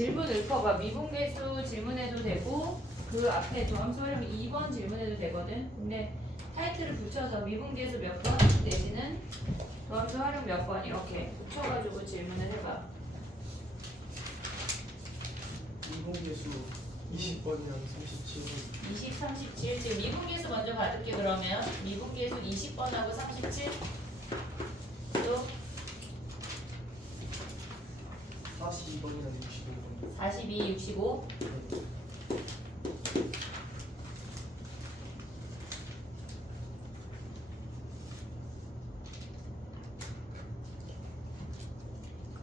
질문 읊어봐. 미분계수 질문해도 되고 그 앞에 조함수 활용 2번 질문해도 되거든. 근데 타이틀을 붙여서 미분계수 몇 번 내지는 조함수 활용 몇 번 이렇게 붙여가지고 질문을 해봐. 미분계수 20번이랑 37번 20, 37 지금 미분계수 먼저 받을게. 그러면 미분계수 20번하고 37 또 42번이랑 65번 42, 65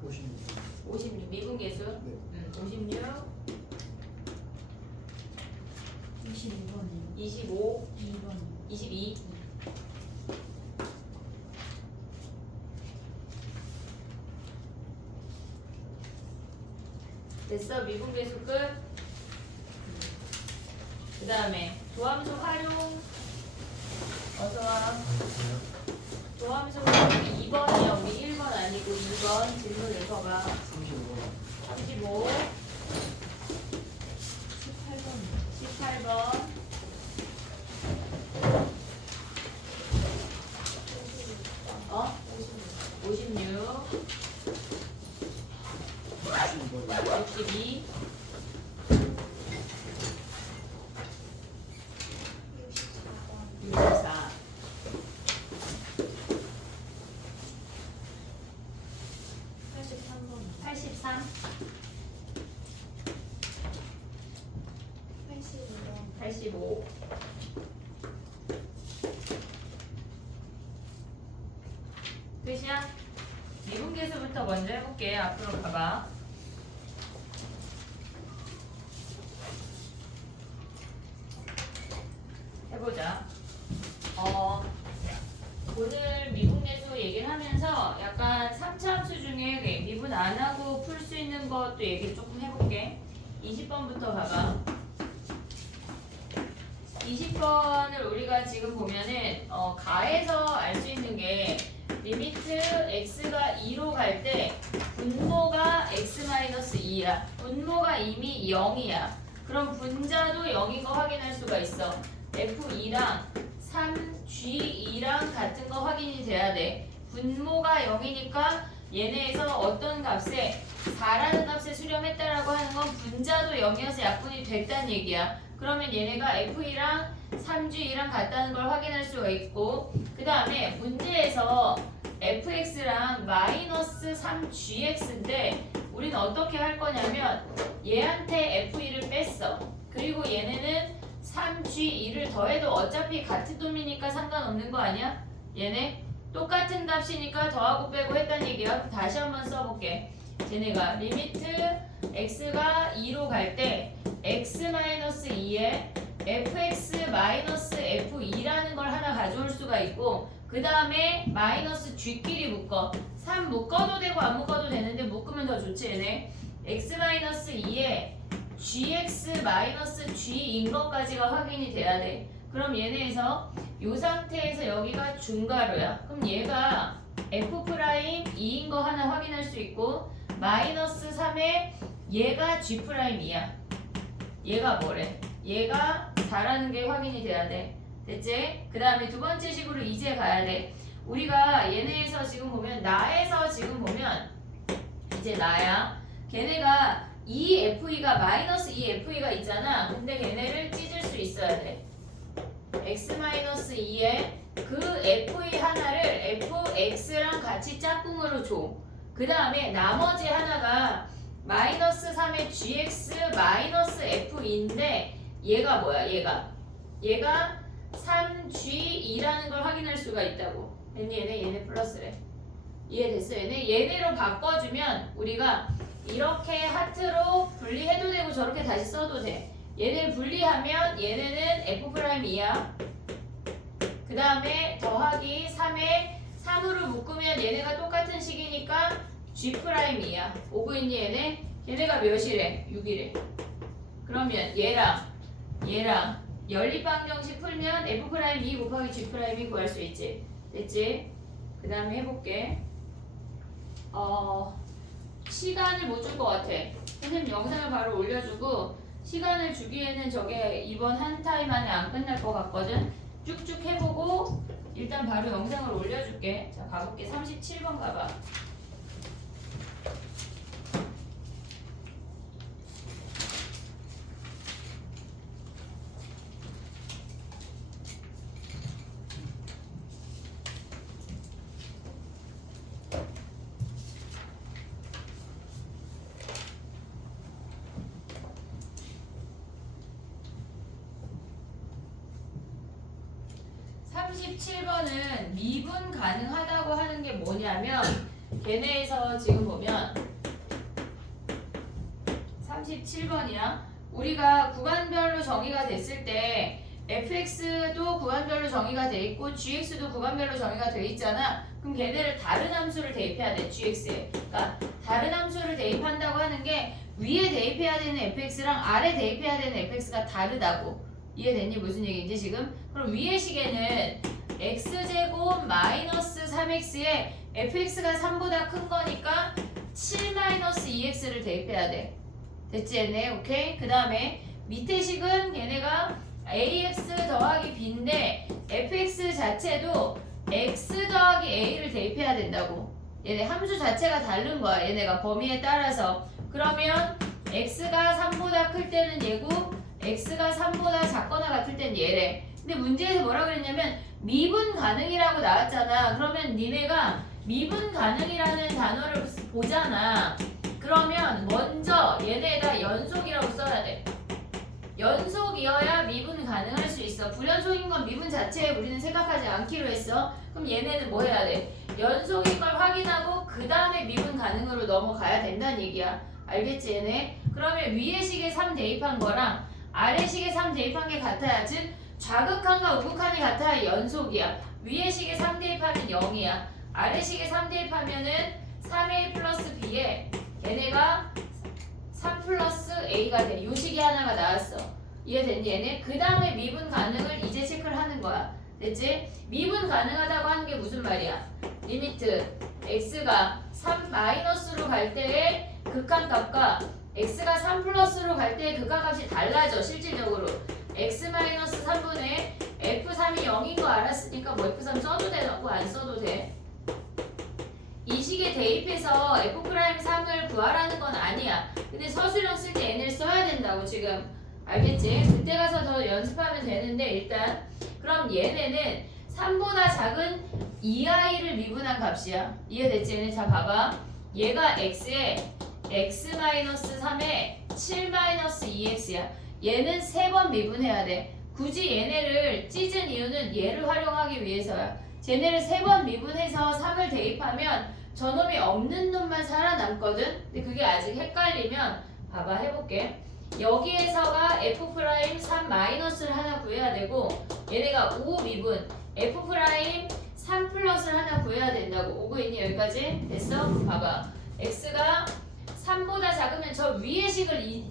56번 56 미분계수 네. 56 22번이요. 25 2번. 22 됐어. 미분계수 끝. 그 다음에 도함수 활용 어서와. 도함수 활용 2번이야. 우리 1번 아니고 2번 질문 읽어봐. 35번 35 18번. 18번 56 62번 62 64 83번. 83 85번. 85 끝이야? 미분계수부터 먼저 해볼게. 앞으로 가봐. 해보자. 오늘 미분계수 얘기를 하면서 약간 3차 함수 중에 미분 안 하고 풀 수 있는 것도 얘기 조금 해볼게. 20번부터 가봐. 20번을 우리가 지금 보면은 가에서 알 수 있는 게 리미트 x가 2로 갈 때 분모가 x-2야. 분모가 이미 0이야. 그럼 분자도 0인 거 확인할 수가 있어. f2랑 3g2랑 같은 거 확인이 돼야 돼. 분모가 0이니까 얘네에서 어떤 값에 4라는 값에 수렴했다라고 하는 건 분자도 0이어서 약분이 됐다는 얘기야. 그러면 얘네가 f2랑 3g랑 같다는 걸 확인할 수가 있고, 그 다음에 문제에서 fx랑 마이너스 3gx인데 우리는 어떻게 할 거냐면 얘한테 f2를 뺐어. 그리고 얘네는 3g2를 더해도 어차피 같은 놈이니까 상관없는 거 아니야? 얘네 똑같은 값이니까 더하고 빼고 했다는 얘기야. 다시 한번 써볼게. 쟤네가 리미트 x가 2로 갈 때 x-2에 fx-f2라는 걸 하나 가져올 수가 있고, 그 다음에 마이너스 g끼리 묶어. 3 묶어도 되고 안 묶어도 되는데 묶으면 더 좋지. 얘네 x-2에 gx-g인 것까지가 확인이 돼야 돼. 그럼 얘네에서 이 상태에서 여기가 중괄호야. 그럼 얘가 f'2인 거 하나 확인할 수 있고, 마이너스 3에 얘가 g'이야. 얘가 뭐래? 얘가 4라는 게 확인이 돼야 돼. 됐지? 그 다음에 두 번째 식으로 이제 가야 돼. 우리가 얘네에서 지금 보면 나에서 지금 보면 이제 나야. 걔네가 2FE가 마이너스 2FE가 있잖아. 근데 걔네를 찢을 수 있어야 돼. x-2에 그 FE 하나를 fx랑 같이 짝꿍으로 줘. 그 다음에 나머지 하나가 마이너스 3의 gx 마이너스 f인데 얘가 뭐야? 얘가 3g2라는 걸 확인할 수가 있다고. 얘네 플러스래. 이해됐어? 얘네로 바꿔주면 우리가 이렇게 하트로 분리해도 되고 저렇게 다시 써도 돼. 얘네를 분리하면 얘네는 F'이야. 그 다음에 더하기 3에 3으로 묶으면 얘네가 똑같은 식이니까 G'이야. 오고 있니 얘네? 얘네가 몇이래? 6이래. 그러면 얘랑 연립방정식 풀면 F'2 곱하기 G'이 구할 수 있지. 됐지? 그 다음에 해볼게. 시간을 못 줄 것 같아. 선생님 영상을 바로 올려주고 시간을 주기에는 저게 이번 한 타임 안에 안 끝날 것 같거든. 쭉쭉 해보고 일단 바로 영상을 올려줄게. 자, 가볼게. 37번 가봐. (37번은) 미분 가능하다고 하는 게 뭐냐면 걔네에서 지금 보면 37번이야. 우리가 구간별로 정의가 됐을 때 fx도 구간별로 정의가 돼 있고 gx도 구간별로 정의가 돼 있잖아. 그럼 걔네를 다른 함수를 대입해야 돼. gx에. 그러니까 다른 함수를 대입한다고 하는 게 위에 대입해야 되는 fx랑 아래 대입해야 되는 fx가 다르다고. 이해됐니? 무슨 얘기인지 지금? 그럼 위의 식에는 x제곱 마이너스 3x에 fx가 3보다 큰 거니까 7 마이너스 2x를 대입해야 돼. 됐지 얘네? 오케이? 그 다음에 밑에 식은 얘네가 ax 더하기 b인데 fx 자체도 x 더하기 a를 대입해야 된다고. 얘네 함수 자체가 다른 거야. 얘네가 범위에 따라서. 그러면 x가 3보다 클 때는 얘고 x가 3보다 작거나 같을 땐 얘래. 근데 문제에서 뭐라 그랬냐면 미분 가능이라고 나왔잖아. 그러면 니네가 미분 가능이라는 단어를 보잖아. 그러면 먼저 얘네에다 연속이라고 써야 돼. 연속이어야 미분 가능할 수 있어. 불연속인 건 미분 자체에 우리는 생각하지 않기로 했어. 그럼 얘네는 뭐 해야 돼? 연속인 걸 확인하고 그 다음에 미분 가능으로 넘어가야 된다는 얘기야. 알겠지 얘네? 그러면 위의 식에 3 대입한 거랑 아래 식에 3 대입한 게 같아야. 즉 좌극한과 우극한이 같아야 연속이야. 위의 식에 3 대입하면 0이야. 아래 식에 3 대입하면은 3a 플러스 b에 걔네가 3 플러스 a가 돼. 요 식이 하나가 나왔어. 이해됐니 얘네? 그 다음에 미분 가능을 이제 체크를 하는 거야. 됐지? 미분 가능하다고 하는 게 무슨 말이야? 리미트 x가 3 마이너스로 갈 때의 극한값과 x가 3 플러스로 갈 때의 극한값이 달라져. 실질적으로 x 마이너스 3분의 f3이 0인 거 알았으니까 뭐 f3 써도 되고 안 써도 돼. 이 식에 대입해서 f'3을 구하라는 건 아니야. 근데 서술형 쓸 때 n을 써야 된다고 지금. 알겠지? 그때 가서 더 연습하면 되는데 일단 그럼 얘네는 3보다 작은 2i를 미분한 값이야. 이해됐지? 얘네 자 봐봐. 얘가 x에 x-3에 7-2x야. 얘는 3번 미분해야 돼. 굳이 얘네를 찢은 이유는 얘를 활용하기 위해서야. 쟤네를 3번 미분해서 3을 대입하면 저놈이 없는 놈만 살아남거든. 근데 그게 아직 헷갈리면 봐봐 해볼게. 여기에서가 f'3 마이너스를 하나 구해야 되고 얘네가 5 미분 f'3 플러스를 하나 구해야 된다고. 오고 있니 여기까지? 됐어? 봐봐. x가 3보다 작으면 저 위의 식을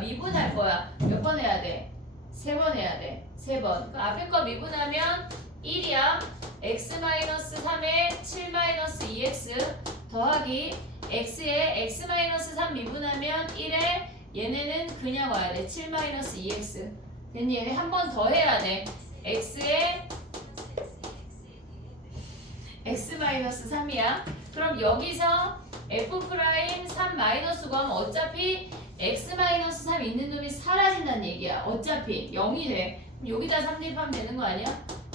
미분할 거야. 몇 번 해야 돼? 3번 해야 돼. 3번. 그 앞에 거 미분하면 1이야. x-3에 7-2x 더하기 x에 x-3 미분하면 1에 얘네는 그냥 와야 돼. 7-2x. 됐니? 얘네 한 번 더 해야 돼. x에 x-3이야. 그럼 여기서 f'3 마이너스 구하면 어차피 x-3 있는 놈이 사라진다는 얘기야. 어차피 0이 돼. 그럼 여기다 3 대입하면 되는 거 아니야?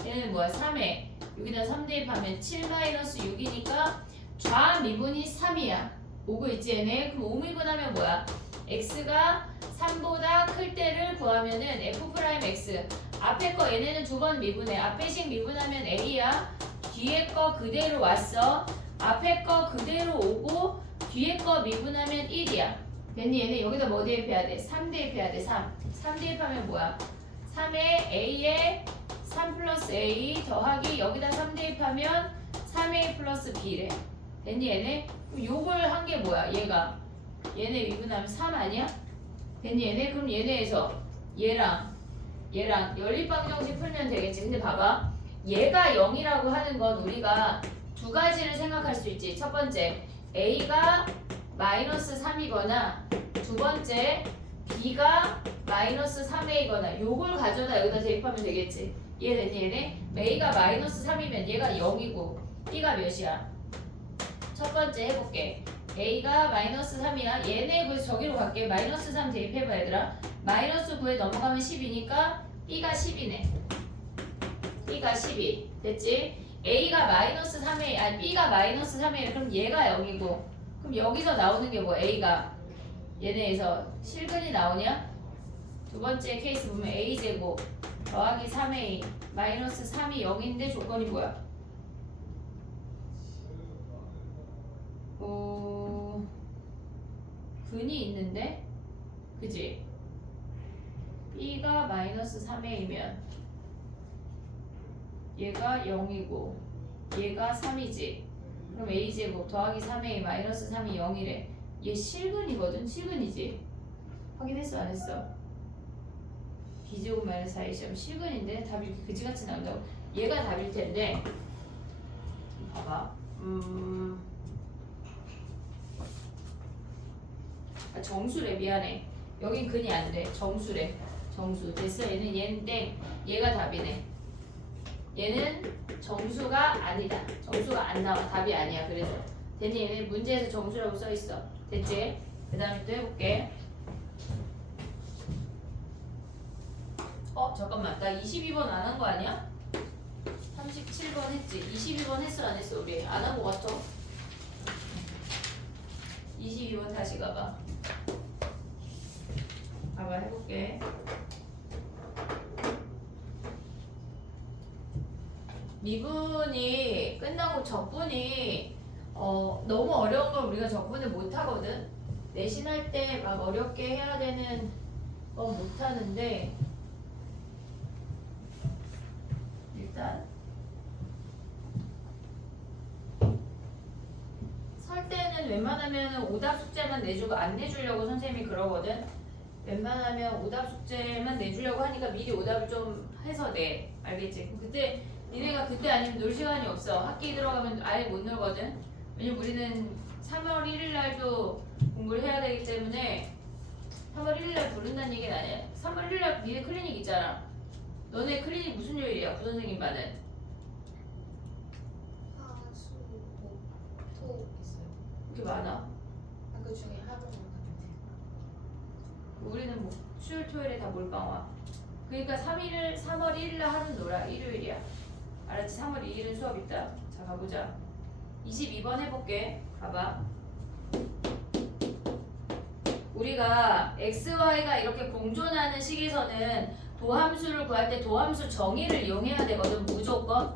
얘는 뭐야? 3에 여기다 3 대입하면 7-6이니까 좌미분이 3이야. 오고 있지 얘네? 그럼 5미분하면 뭐야? x가 3보다 클 때를 구하면은 f'(x) 앞에 거 얘네는 2번 미분해. 앞에 식 미분하면 a야. 뒤에 거 그대로 왔어. 앞에 거 그대로 오고 뒤에 거 미분하면 1이야. 됐니? 얘네 여기다 뭐 대입해야 돼? 3 대입해야 돼. 3 대입하면 뭐야? 3에 a에 3 플러스 a 더하기 여기다 3 대입하면 3a 플러스 b래. 됐니 얘네? 그럼 요걸 한 게 뭐야? 얘네 미분하면 3 아니야? 됐니 얘네? 그럼 얘네에서 얘랑 연립방정식 풀면 되겠지. 근데 봐봐. 얘가 0이라고 하는 건 우리가 두 가지를 생각할 수 있지. 첫 번째, a가 마이너스 3이거나 두 번째 b가 마이너스 3a거나 요걸 가져다 여기다 대입하면 되겠지. 이해되니 얘네? a가 마이너스 3이면 얘가 0이고 b가 몇이야? 첫 번째 해볼게. a가 마이너스 3이야. 얘네 그래서 저기로 갈게. 마이너스 3 대입해봐 얘들아. 마이너스 9에 넘어가면 10이니까 b가 10이네. b가 12 됐지? a가 마이너스 3에 아니 b가 마이너스 3이에요. 그럼 얘가 0이고 그럼 여기서 나오는 게 뭐? a가 얘네에서 실근이 나오냐? 두 번째 케이스 보면 a제곱 더하기 3a 마이너스 3이 0인데 조건이 뭐야? 근이 있는데 그지? b가 마이너스 3a면 얘가 0이고 얘가 3이지. 그럼 a제곱 더하기 3a 마이너스 3이 0이래. 얘 실근이거든? 실근이지? 확인했어 안 했어? b제곱 마이너스 4ac 실근인데 답이 이렇게 그지같이 나온다고? 얘가 답일 텐데 봐봐 정수래. 미안해. 여긴 근이 안 돼. 정수래. 정수. 됐어. 얘는 땡. 얘가 답이네. 얘는 정수가 아니다. 정수가 안 나와. 답이 아니야. 그래서 됐니? 얘는 문제에서 정수라고 써있어. 됐지? 그 다음에 또 해볼게. 잠깐만. 나 22번 안 한 거 아니야? 37번 했지? 22번 했어 안 했어? 우리 안 한 거 같아. 22번 다시 가봐. 봐봐 해볼게. 미분이 끝나고 적분이 너무 어려운 걸 우리가 적분을 못하거든. 내신할 때 막 어렵게 해야 되는 건 못하는데 일단 설 때는 웬만하면 오답 숙제만 내주고 안 내주려고 선생님이 그러거든. 웬만하면 오답 숙제만 내주려고 하니까 미리 오답을 좀 해서 내. 알겠지? 그럼 그때 니네가 그때 아니면 놀 시간이 없어. 학기 들어가면 아예 못 놀거든. 왜냐면 우리는 3월 1일 날도 공부를 해야 되기 때문에 3월 1일 날 부른다는 얘기는 아니야. 3월 1일 날 니네 클리닉 있잖아. 너네 클리닉 무슨 요일이야? 부선생님 반은? 화, 수, 목, 토 있어요. 그렇게 많아? 그 중에 하루만 가면 돼요. 우리는 뭐 수요일 토요일에 다 몰빵. 그러니까 3월 1일 날 하는 놀아. 일요일이야. 알았지? 3월 2일은 수업 있다. 자 가보자. 22번 해볼게. 가봐. 우리가 x, y가 이렇게 공존하는 식에서는 도함수를 구할 때 도함수 정의를 이용해야 되거든. 무조건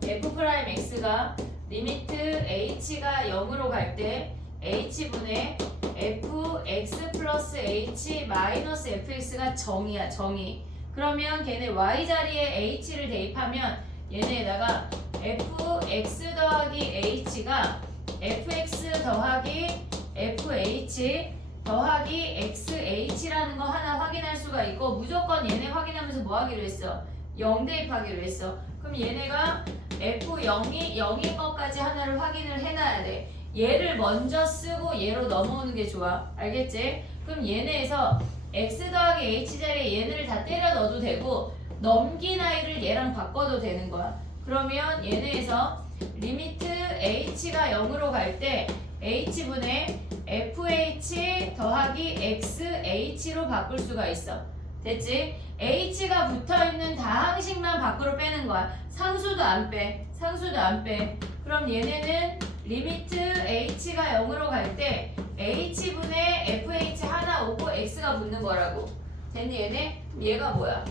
f'x가 리미트 h가 0으로 갈 때 h분의 fx 플러스 h 마이너스 fx가 정의야. 정의. 그러면 걔네 y 자리에 h를 대입하면 얘네에다가 fx 더하기 h가 fx 더하기 fh 더하기 xh라는 거 하나 확인할 수가 있고 무조건 얘네 확인하면서 뭐 하기로 했어? 0 대입하기로 했어. 그럼 얘네가 f0이 0인 것까지 하나를 확인을 해놔야 돼. 얘를 먼저 쓰고 얘로 넘어오는 게 좋아. 알겠지? 그럼 얘네에서 x 더하기 h 자리에 얘네를 다 때려 넣어도 되고 넘긴 아이를 얘랑 바꿔도 되는 거야. 그러면 얘네에서 리미트 h가 0으로 갈 때 h분의 fh 더하기 xh로 바꿀 수가 있어. 됐지? h가 붙어있는 다항식만 밖으로 빼는 거야. 상수도 안 빼. 상수도 안 빼. 그럼 얘네는 리미트 h가 0으로 갈 때 h분의 fh 하나 오고 x가 붙는 거라고. 됐니 얘네? 그럼 얘가 뭐야?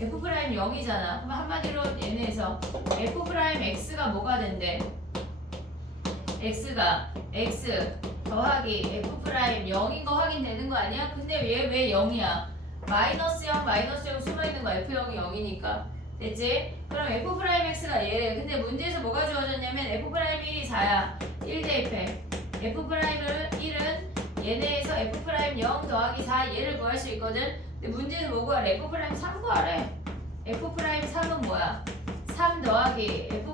f'0이잖아. 그럼 한마디로 얘네에서 f'x가 뭐가 된대? x가 x 더하기 f'0인 거 확인되는 거 아니야? 근데 얘 왜 0이야? 마이너스 0 숨어있는 거 f0이 0이니까. 됐지? 그럼 f'x가 얘래. 근데 문제에서 뭐가 주어졌냐면 f'1이 4야. 1 대입해. f'을 1은 얘네에서 f'0 더하기 4 얘를 구할 수 있거든. 근데 문제에서 뭐 구하래? f'3 구하래. f'3은 뭐야? 3 더하기 f'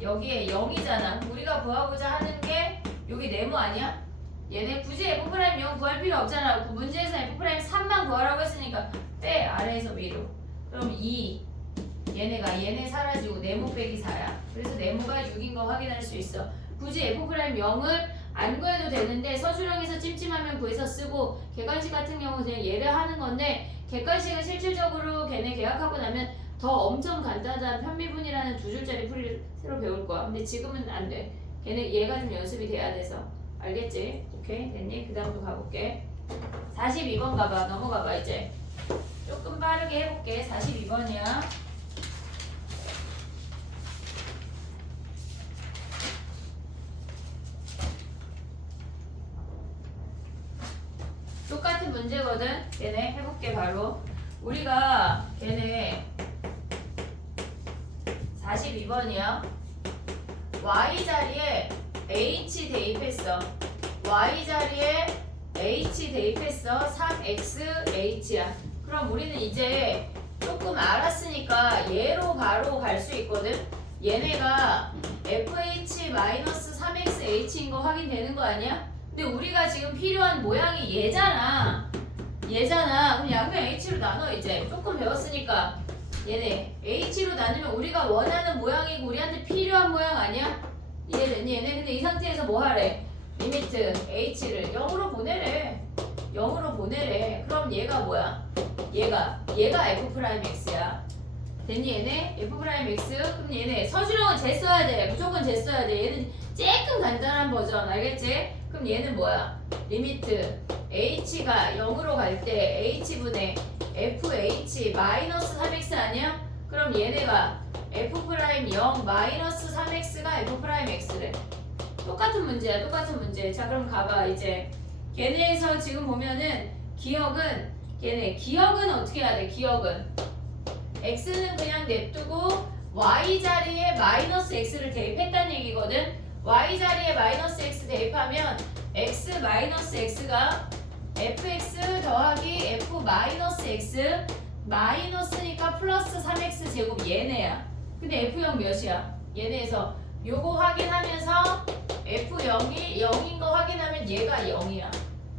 여기에 0이잖아. 우리가 구하고자 하는 게 여기 네모 아니야? 얘네 굳이 F'0 구할 필요 없잖아. 그 문제에서 F'3만 구하라고 했으니까 빼. 아래에서 위로. 그럼 2 얘네 사라지고 네모 빼기 4야. 그래서 네모가 6인 거 확인할 수 있어. 굳이 F'0을 안 구해도 되는데 서술형에서 찜찜하면 구해서 쓰고 객관식 같은 경우는 그냥 얘를 하는 건데 객관식은 실질적으로 걔네 계약하고 나면 더 엄청 간단한 편미분이라는 두 줄짜리 풀이를 새로 배울 거야. 근데 지금은 안 돼. 얘가 좀 연습이 돼야 돼서. 알겠지? 오케이 됐니? 그 다음으로 가볼게. 42번 가봐. 넘어가봐 이제. 조금 빠르게 해볼게. 42번이야. 똑같은 문제거든. 걔네 해볼게 바로. 우리가 걔네 42번이야. y 자리에 h 대입했어. y 자리에 h 대입했어. 3xh야. 그럼 우리는 이제 조금 알았으니까 얘로 바로 갈 수 있거든. 얘네가 fh-3xh인 거 확인되는 거 아니야? 근데 우리가 지금 필요한 모양이 얘잖아. 그럼 양변 h로 나눠. 이제 조금 배웠으니까 얘네 h로 나누면 우리가 원하는 모양이고 우리한테 필요한 모양 아니야? 이해됐니? 얘네 근데 이 상태에서 뭐 하래? 리미트 h를 0으로 보내래. 그럼 얘가 뭐야? 얘가 f'x야. 됐니 얘네? f'x. 그럼 얘네 서술형은 재 써야 돼. 무조건 재 써야 돼. 얘는 조금 간단한 버전. 알겠지? 그럼 얘는 뭐야? 리미트 h가 0으로 갈 때 h분의 fh-3x 아니야? 그럼 얘네가 f'0 마이너스 3x가 f'x래. 똑같은 문제야. 자 그럼 가봐 이제. 걔네에서 지금 보면은 기억은 어떻게 해야 돼? 기억은 x는 그냥 냅두고 y 자리에 마이너스 x를 대입했다는 얘기거든. y 자리에 마이너스 x 대입하면 x 마이너스 x가 fx 더하기 f 마이너스 x 마이너스니까 플러스 3x 제곱 얘네야. 근데 f0 몇이야? 얘네에서 요거 확인하면서 f0이 0인 거 확인하면 얘가 0이야.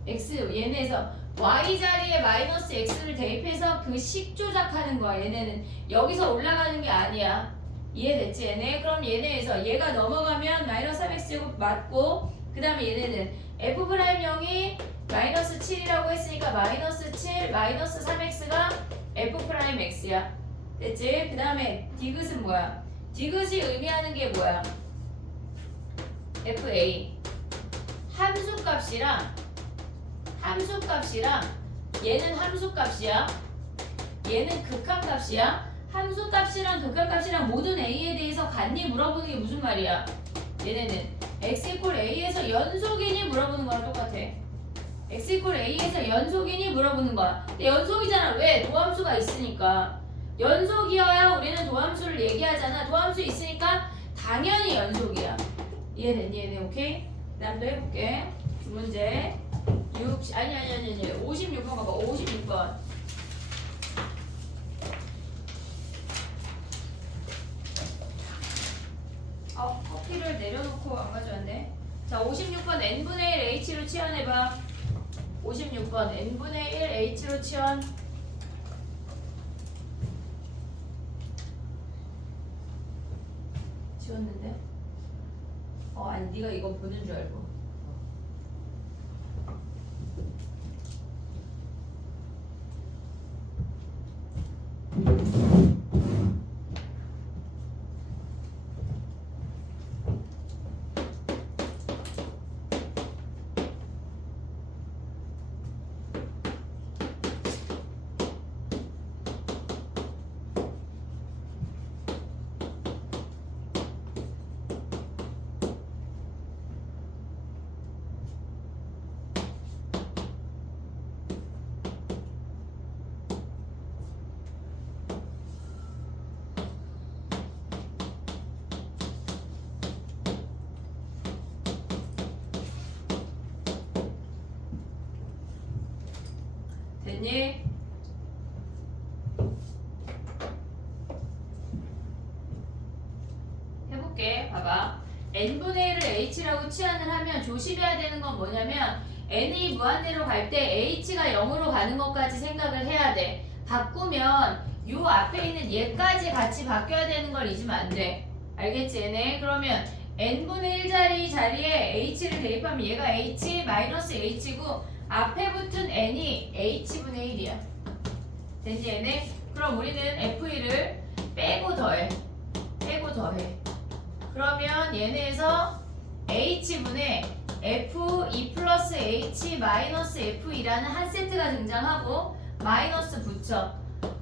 x 얘네에서 y 자리에 마이너스 x를 대입해서 그 식 조작하는 거야. 얘네는 여기서 올라가는 게 아니야. 이해됐지 얘네? 그럼 얘네에서 얘가 넘어가면 마이너스 3x 제곱 맞고 그 다음에 얘네는 f'0이 마이너스 7이라고 했으니까 마이너스 7 마이너스 3x가 f'x야. 됐지? 그 다음에 디귿은 뭐야? 디귿이 의미하는 게 뭐야? fa 함수값이랑 얘는 함수값이야. 얘는 극한값이야. 함수값이랑 극한값이랑 모든 a에 대해서 같니 물어보는 게 무슨 말이야? 얘네는 x 이퀄 a에서 연속이니 물어보는 거랑 똑같아. x 이퀄 a에서 연속이니 물어보는 거야. 근데 연속이잖아. 왜? 도함수가 있으니까. 연속이어야 우리는 도함수를 얘기하잖아. 도함수 있으니까 당연히 연속이야. 이해됐니? 얘네 오케이? 그 다음 또 해볼게. 두 문제 56번 가봐. 56번. 커피를 내려놓고 안 가져왔네. 자 56번 n분의 1 h로 치환해봐. 56번 n분의 1 h로 치환. 지웠는데? 아니 네가 이거 보는 줄 알고. 됐니? 해볼게. 봐봐. n분의 1을 h라고 N이라고 치환을 하면 조심해야 되는 건 뭐냐면 N이 무한대로 갈 때 H가 0으로 가는 것까지 생각을 해야 돼. 바꾸면 요 앞에 있는 얘까지 같이 바뀌어야 되는 걸 잊으면 안 돼. 알겠지 얘네? 그러면 n분의 1 자리에 h를 대입하면 얘가 h 마이너스 h고 앞에 붙은 n이 h분의 1이야. 됐지 얘네? 그럼 우리는 f1을 빼고 더해. 그러면 얘네에서 h분의 f2 플러스 h 마이너스 f2라는 한 세트가 등장하고 마이너스 붙여.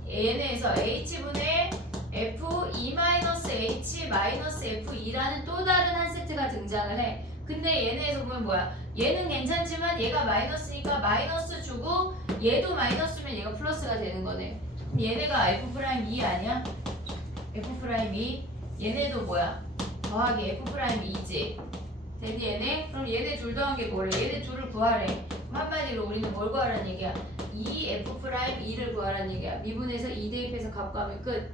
얘네에서 h분의 f2 마이너스 h 마이너스 f2라는 또 다른 한 세트가 등장을 해. 근데 얘네에서 보면 뭐야? 얘는 괜찮지만 얘가 마이너스니까 마이너스 주고 얘도 마이너스면 얘가 플러스가 되는 거네. 그럼 얘네가 f'2 아니야? f'2 얘네도 뭐야? 더하기 f'2지. 됐니 얘네? 그럼 얘네 둘 더한 게 뭐래? 얘네 둘을 구하래. 그럼 한마디로 우리는 뭘 구하라는 얘기야? 2f'2를 구하라는 얘기야. 미분에서 2 대입해서 값 구하면 끝.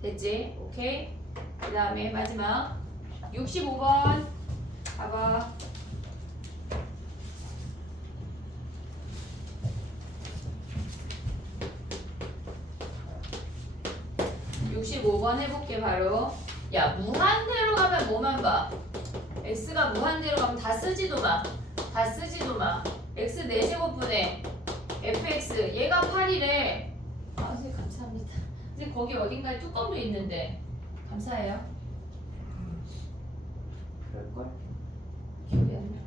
됐지? 오케이? 그 다음에 마지막 65번 봐봐. 65번 해볼게 바로. 야 무한대로 가면 뭐만 봐? x가 무한대로 가면 다 쓰지도 마. x 4제곱분의 fx 얘가 8이래. 아 선생님 감사합니다. 근데 거기 어딘가에 뚜껑도 있는데 감사해요. 그럴걸? 기억이 안 나.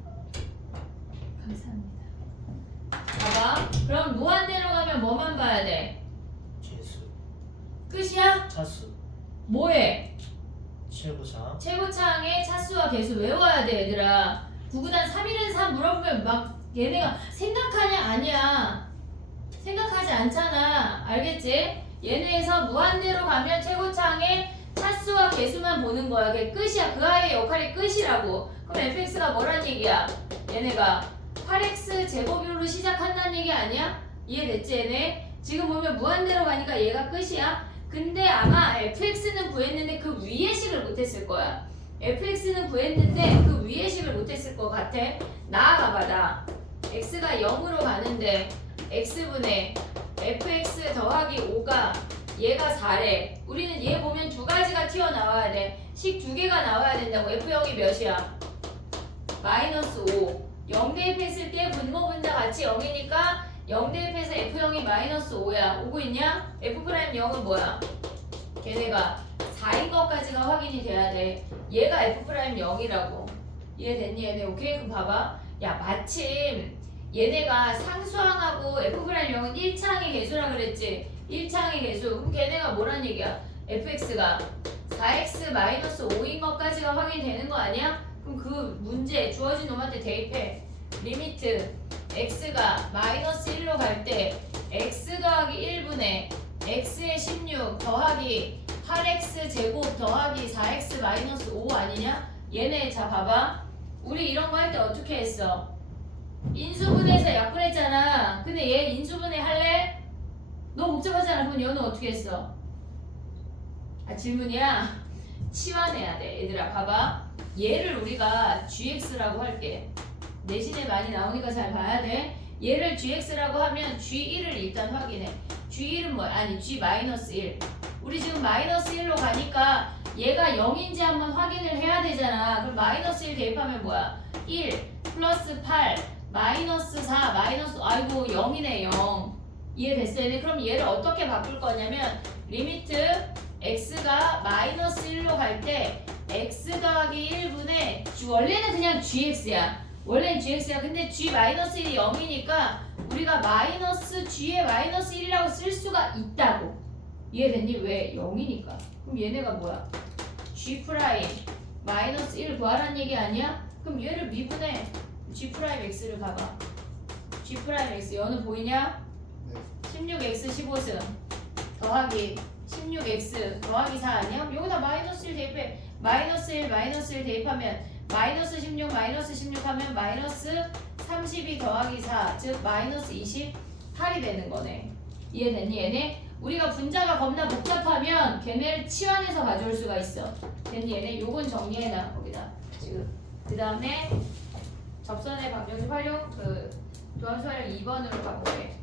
감사합니다. 봐봐. 그럼 무한대로 가면 뭐만 봐야 돼? 재수 끝이야? 차수 뭐해? 최고차 최고차항의 차수와 개수 외워야 돼 얘들아. 9구단 3일은 3 물어보면 막 얘네가 생각하냐? 아니야. 생각하지 않잖아. 알겠지? 얘네에서 무한대로 가면 최고차항의 차수와 개수만 보는 거야. 그게 끝이야. 그 아이의 역할이 끝이라고. 그럼 fx가 뭐란 얘기야? 얘네가 8x 제곱으로 시작한다는 얘기 아니야? 이해됐지 얘네? 지금 보면 무한대로 가니까 얘가 끝이야. 근데 아마 fx는 구했는데 그 위의 식을 못했을 거야. fx는 구했는데 그 위의 식을 못했을 것 같아. 나아가봐 나. x가 0으로 가는데 x분의 fx 더하기 5가 얘가 4래. 우리는 얘 보면 두 가지가 튀어나와야 돼. 식 두 개가 나와야 된다고. f0이 몇이야? 마이너스 5. 0 대입했을 때 분모 분자 같이 0이니까 0 대입해서 f0이 마이너스 5야. 오고 있냐? f'0은 뭐야? 걔네가 4인 것까지가 확인이 돼야 돼. 얘가 f'0이라고. 이해됐니 얘네? 오케이? 그럼 봐봐. 야 마침 얘네가 상수항하고 f'0은 1차항의 개수라 그랬지? 1차항의 개수. 그럼 걔네가 뭐란 얘기야? fx가 4x 마이너스 5인 것까지가 확인되는 거 아니야? 그럼 그 문제 주어진 놈한테 대입해. 리미트 x가 마이너스 1로 갈 때 x 더하기 1분의 x의 16 더하기 8x 제곱 더하기 4x 마이너스 5 아니냐? 얘네 자 봐봐. 우리 이런 거 할 때 어떻게 했어? 인수분해해서 약분했잖아. 근데 얘 인수분해 할래? 너무 복잡하잖아. 그럼 얘는 어떻게 했어? 아 질문이야? 치환해야 돼. 얘들아 봐봐. 얘를 우리가 gx라고 할게. 내신에 많이 나오니까 잘 봐야 돼. 얘를 gx라고 하면 g1을 일단 확인해. g1은 뭐야? 아니 g-1. 우리 지금 마이너스 1로 가니까 얘가 0인지 한번 확인을 해야 되잖아. 그럼 마이너스 1 대입하면 뭐야? 1 플러스 8 마이너스 4 마이너스 아이고 0이네 0. 이해됐어요? 그럼 얘를 어떻게 바꿀 거냐면 리미트 x가 마이너스 1로 갈 때 x 더하기 1분의 원래는 그냥 gx야. 원래는 gx야. 근데 g 마이너스 1이 0이니까 우리가 마이너스 g의 마이너스 1이라고 쓸 수가 있다고. 이해됐니? 왜? 0이니까. 그럼 얘네가 뭐야? g 프라임 마이너스 1 구하라는 얘기 아니야? 그럼 얘를 미분해. g 프라임 x를 봐봐. g 프라임 x 얘는 보이냐? 네 16x 15승 더하기 16x 더하기 4 아니야? 여기다 마이너스 1 대입해. 마이너스 1 대입하면 마이너스 16 하면 마이너스 32 더하기 4 즉 마이너스 28이 되는 거네. 이해됐니 얘네? 우리가 분자가 겁나 복잡하면 걔네를 치환해서 가져올 수가 있어. 됐니 얘네? 요건 정리해놔 거기다. 지금 그 다음에 접선의 방정식 활용 그 도함수 활용 2번으로 가볼게.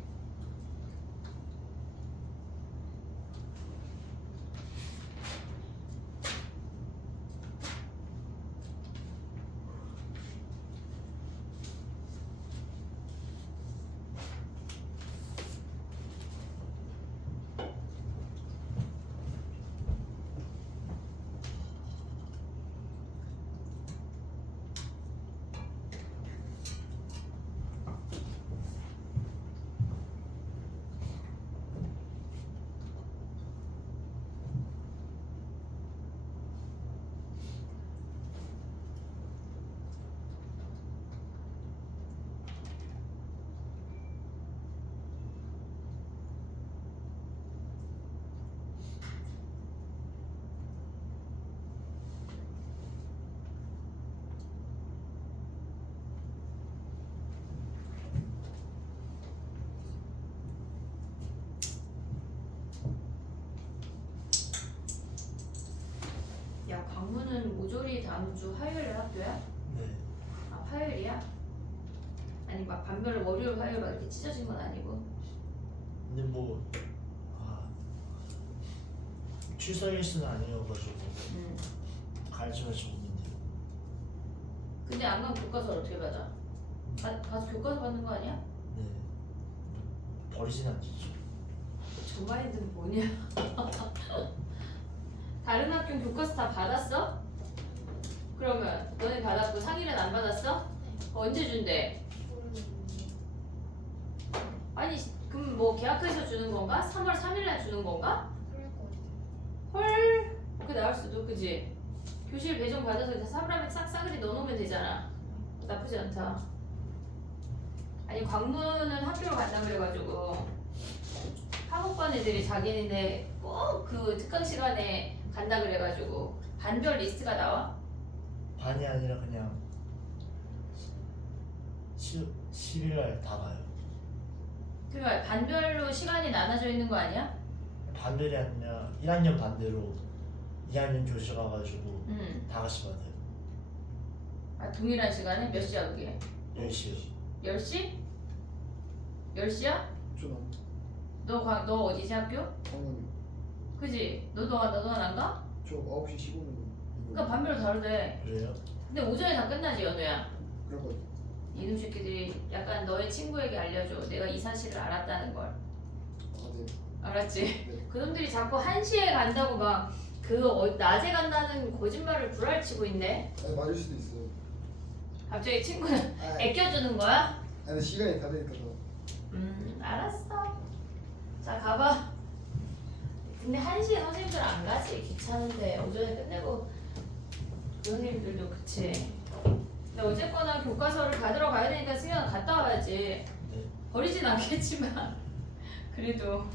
야, 광무는 모조리 다음 주 화요일에 학교야? 네. 아, 화요일이야? 아니 막 반별로 월요일 화요일 막 이렇게 찢어진 건 아니고. 근데 뭐 출석일수는 아니어가지고 가르쳐가 좋은데요. 근데 안 가면 교과서를 어떻게 받아? 가서 교과서 받는 거 아니야? 네. 버리진 않겠죠. 저 마인드는 뭐냐? 다른 학교 교과서 다 받았어? 그러면 너네 받았고 상일은 안 받았어? 언제 준대? 모르는데. 아니 그럼 뭐 계약해서 주는 건가? 3월 3일날 주는 건가? 그럴 것 같아요. 헐 그렇게 나올 수도 그지? 교실 배정 받아서 다 사물함에 싹싸그리 넣어놓으면 되잖아. 나쁘지 않다. 아니 광무는 학교로 간다 그래가지고 학업반 애들이 자기네 꼭 그 특강 시간에 간다 그래가지고 반별 리스트가 나와? 반이 아니라 그냥 10일날 다 가요. 그러니까 반별로 시간이 나눠져 있는 거 아니야? 반별이 아니라 1학년 반대로 2학년 교실 가가지고 다 같이 받아요. 아 동일한 시간에 몇 시야 그게? 10시요. 10시? 10시야? 좀 너 어디지 학교? 방금 그지? 너도 안 가? 저 9시 15분 그러니까 반별로 다르대. 그래요? 근데 오전에 다 끝나지 연우야. 그럴 것 같아. 이놈 새끼들이 약간 너의 친구에게 알려줘. 내가 이 사실을 알았다는 걸. 네. 알았지? 네. 그놈들이 자꾸 1시에 간다고 막 낮에 간다는 거짓말을 불알치고 있네. 아니 맞을 수도 있어요. 갑자기 친구는 아, 애껴주는 거야? 아니 근데 시간이 다르니까 더. 알았어. 자 가봐. 근데 1시에 선생님들 안 가지. 귀찮은데 오전에 끝내고 선생님들도 그치. 근데 어쨌거나 교과서를 받으러 가야 되니까 승현아 갔다 와야지. 네. 버리진 않겠지만 그래도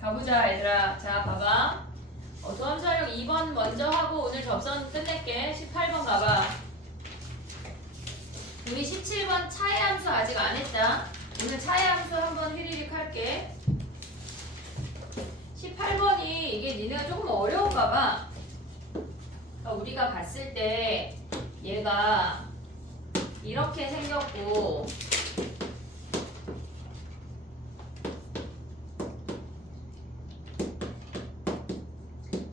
가보자 얘들아. 자 봐봐. 도함수 활용 2번 먼저 하고 오늘 접선 끝낼게. 18번 가봐. 우리 17번 차의 함수 아직 안 했다. 오늘 차의 함수 한번 휘리릭 할게. 18번이 이게 니네가 조금 어려운가 봐. 그러니까 우리가 봤을 때 얘가 이렇게 생겼고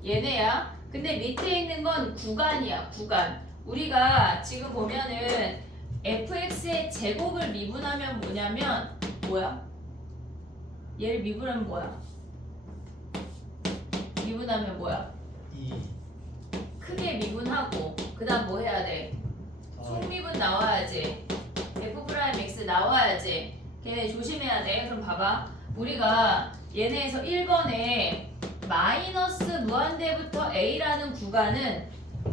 얘네야. 근데 밑에 있는 건 구간이야. 구간. 우리가 지금 보면은 fx의 제곱을 미분하면 뭐냐면 뭐야? 얘를 미분하면 뭐야? 미분하면 뭐야? 2. 크게 미분하고 그 다음 뭐 해야 돼? 속미분 나와야지. f'(x) 나와야지. 걔네 조심해야 돼. 그럼 봐봐. 우리가 얘네에서 1번에 마이너스 무한대부터 a라는 구간은